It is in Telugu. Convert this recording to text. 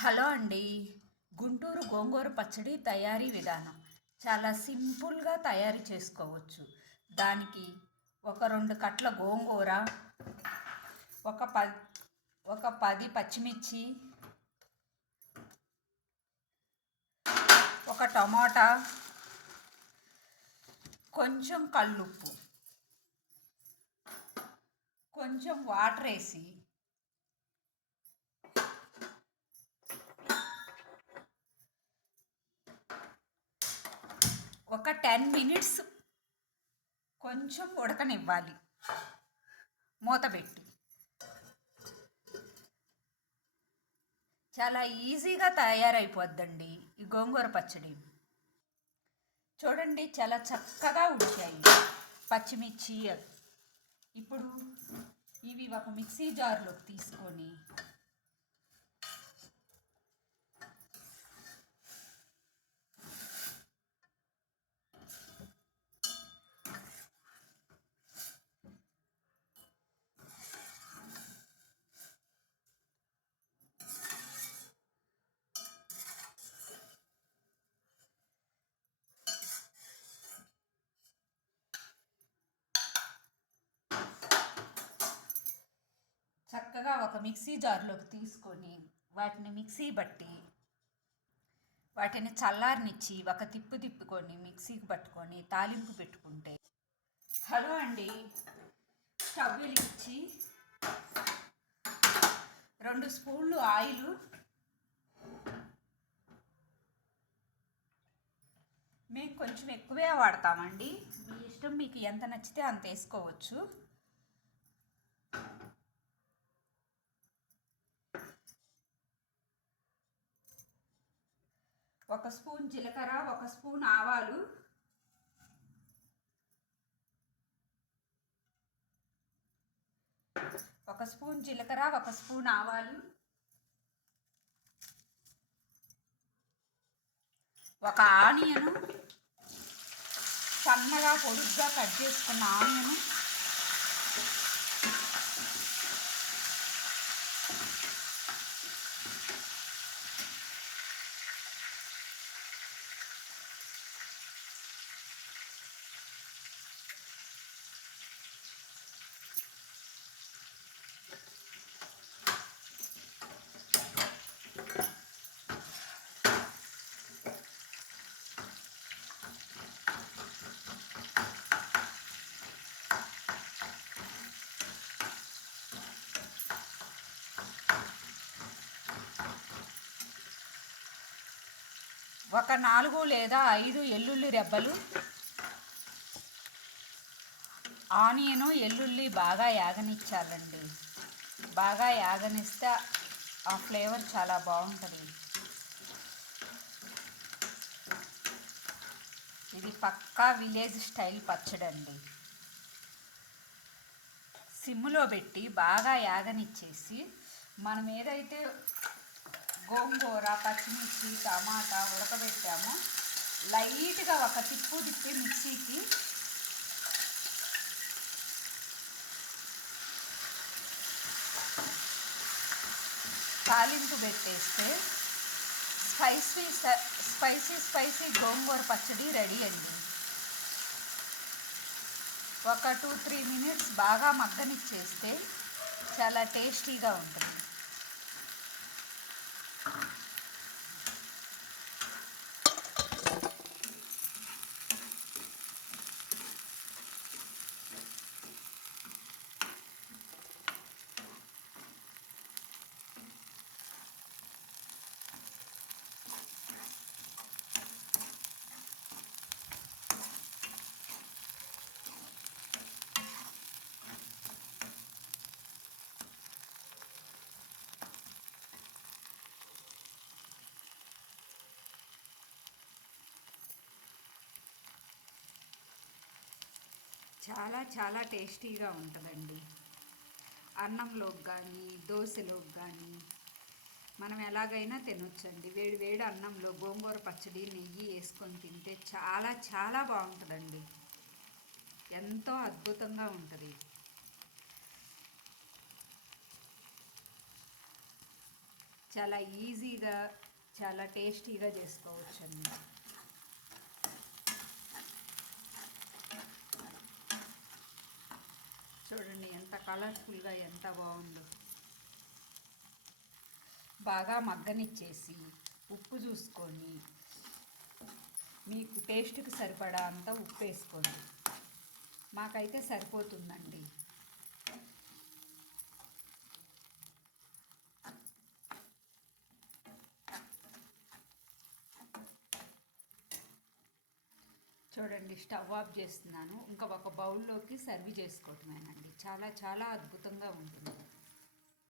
హలో అండి. గుంటూరు గోంగూర పచ్చడి తయారీ విధానం చాలా సింపుల్గా తయారు చేసుకోవచ్చు. దానికి ఒక 2 కట్ల గోంగూర, ఒక ప ఒక 10 పచ్చిమిర్చి, ఒక టమాటా, కొంచెం కల్లుప్పు, కొంచెం వాటర్ వేసి ఒక 10 మినిట్స్ కొంచెం ఉడకనివ్వాలి మూత పెట్టి. చాలా ఈజీగా తయారైపోద్దండి ఈ గోంగూర పచ్చడి. చూడండి, చాలా చక్కగా ఉడికాయి పచ్చిమిర్చి. ఇప్పుడు ఇవి ఒక మిక్సీ జార్లోకి తీసుకొని చక్కగా ఒక మిక్సీ జార్లోకి తీసుకొని వాటిని మిక్సీ బట్టి వాటిని చల్లారనిచ్చి ఒక తిప్పుకొని మిక్సీకి పట్టుకొని తాలింపు పెట్టుకుంటే. హలో అండి. స్టవ్ వెలిగించి 2 స్పూన్లు ఆయిల్, మేము కొంచెం ఎక్కువే వాడతామండి, మీ ఇష్టం, మీకు ఎంత నచ్చితే అంత వేసుకోవచ్చు. ఒక స్పూన్ జీలకర్ర, ఒక స్పూన్ ఆవాలు, ఒక స్పూన్ జీలకర్ర, ఒక స్పూన్ ఆవాలు, ఒక ఆనియను, సన్నగా పొడుగ్గా కట్ చేసుకున్న ఆనియను, ఒక 4 లేదా 5 ఎల్లుల్లి రెబ్బలు. ఆనియను ఎల్లుల్లి బాగా యాగనిచ్చాలండి. బాగా యాగనిస్తే ఆ ఫ్లేవర్ చాలా బాగుంటుంది. ఇది పక్కా విలేజ్ స్టైల్ పచ్చడండి. సిమ్లో పెట్టి బాగా యాగనిచ్చేసి మనం ఏదైతే గోంగూర, పచ్చిమిర్చి, టమాటా ఉడకబెట్టామో లైట్గా ఒక తిప్పి మిక్సీకి తాలింపు పెట్టేస్తే స్పైసీ గోంగూర పచ్చడి రెడీ అండి. ఒక 2-3 మినిట్స్ బాగా మగ్గనిచ్చేస్తే చాలా టేస్టీగా ఉంటుంది. చాలా చాలా టేస్టీగా ఉంటుందండి. అన్నంలోకి కానీ దోశలోకి కానీ మనం ఎలాగైనా తినొచ్చండి. వేడి వేడి అన్నంలో గోంగూర పచ్చడి నెయ్యి వేసుకొని తింటే చాలా చాలా బాగుంటుందండి. ఎంతో అద్భుతంగా ఉంటుంది. చాలా ఈజీగా చాలా టేస్టీగా చేసుకోవచ్చండి. చూడండి ఎంత కలర్ఫుల్గా ఎంత బాగుందో. బాగా మగ్గనిచ్చేసి ఉప్పు చూసుకొని మీకు టేస్ట్కి సరిపడా అంత ఉప్పు వేసుకోండి. మాకైతే సరిపోతుందండి. చూడండి స్టవ్ ఆఫ్ చేస్తున్నాను. ఇంకా ఒక బౌల్లోకి సర్వ్ చేసుకోవటమేనండి. చాలా చాలా అద్భుతంగా ఉంటుంది.